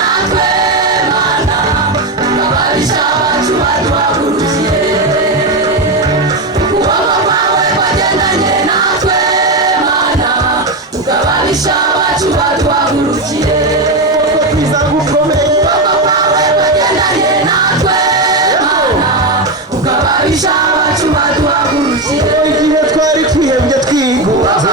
natwe mana tukababisha bacu baduhagurukiye ukuboko kwawe kwagendanye natwe mana tukababisha bacu baduhagurukiye ukuboko kwawe kwagendanye natwe mana tukababisha bacu baduhagurukiye igihe twari twihebye twiguze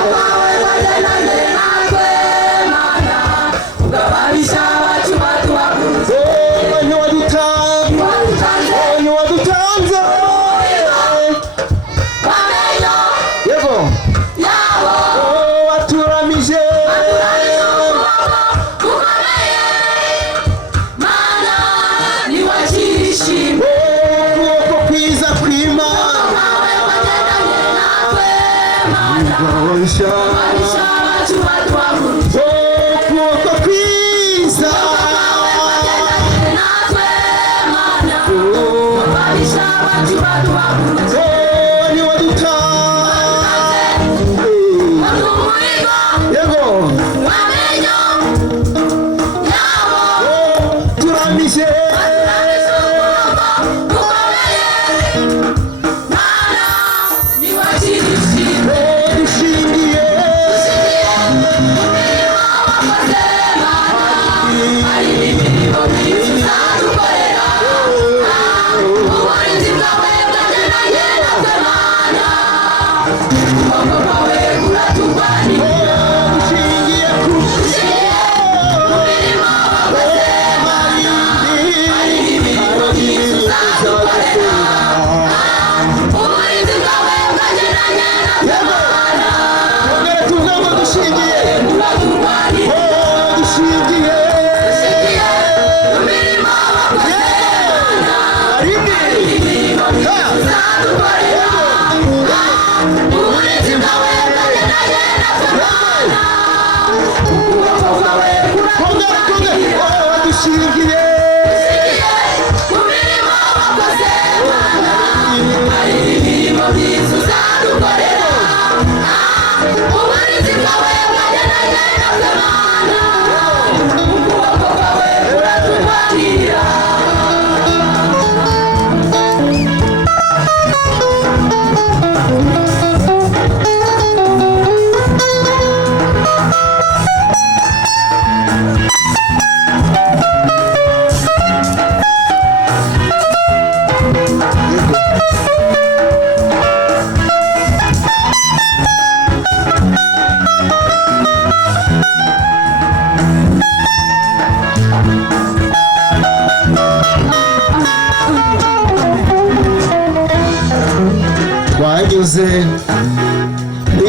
twanyuze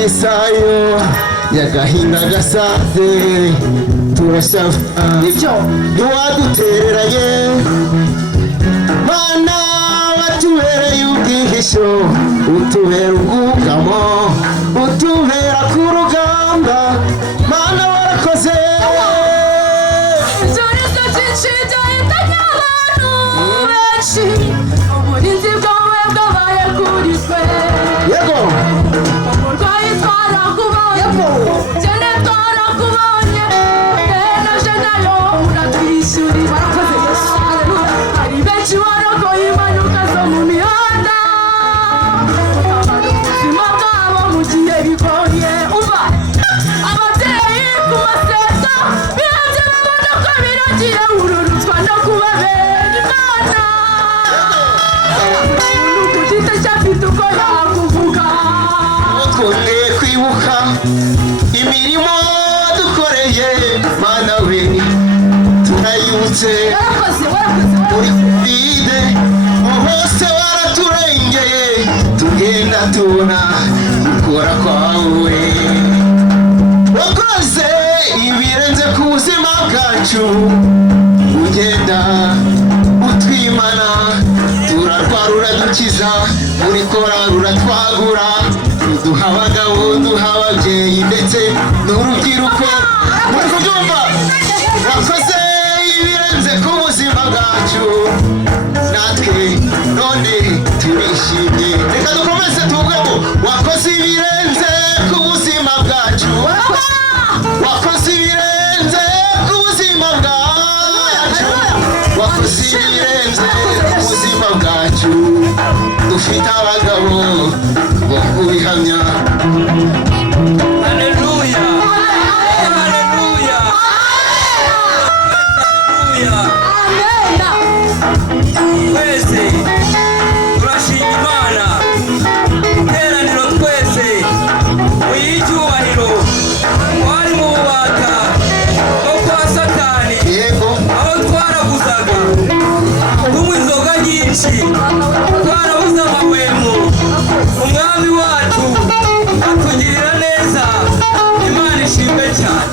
Isayo yagahinda gasaze turashafa ibyo ntiwadutereranye mana watubereye ubwihisho utubera ubwugamo utubera ku rugamba mana warakoze Zurizo cyicida itanya abantu benshi uburinzi bwawe bwabaye kuri twe yego umurwayi twarakubonye cyane twarakubonye naje nayo uratwishyurira warakoze Yesu hari benshi warakoye impanuka zo mu mihanda ubuzima bwabo mu gihe bigoye umva ababyeyi ku maseta biranze babona ko biragiye ururutswa no kubabera imana umuntu ku giti cye afite uko yakuvuga twongeye kwibuka imirimo dukoreye mana we turayibutse uri kubide hose waraturengeye tugenda tubona gukora kwawe wakoze ibirenze ku buzima bwacu ugenda utwimana turarwara uradukiza uri kora uratwagura uduha abagabo duha ababyeyi ndetse n'urubyiruko muri kubyumva wakoze ibirenze ku buzima bwacu natwe none turishimye reka dukomeze tubwemo wakoze ibirenze ku buzima bwacu wakoze ibirenze ku buzima bwacu Imana ishimwe cyane.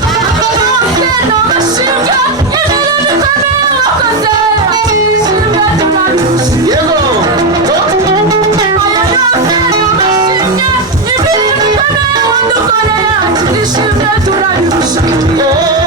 Yego. Oh.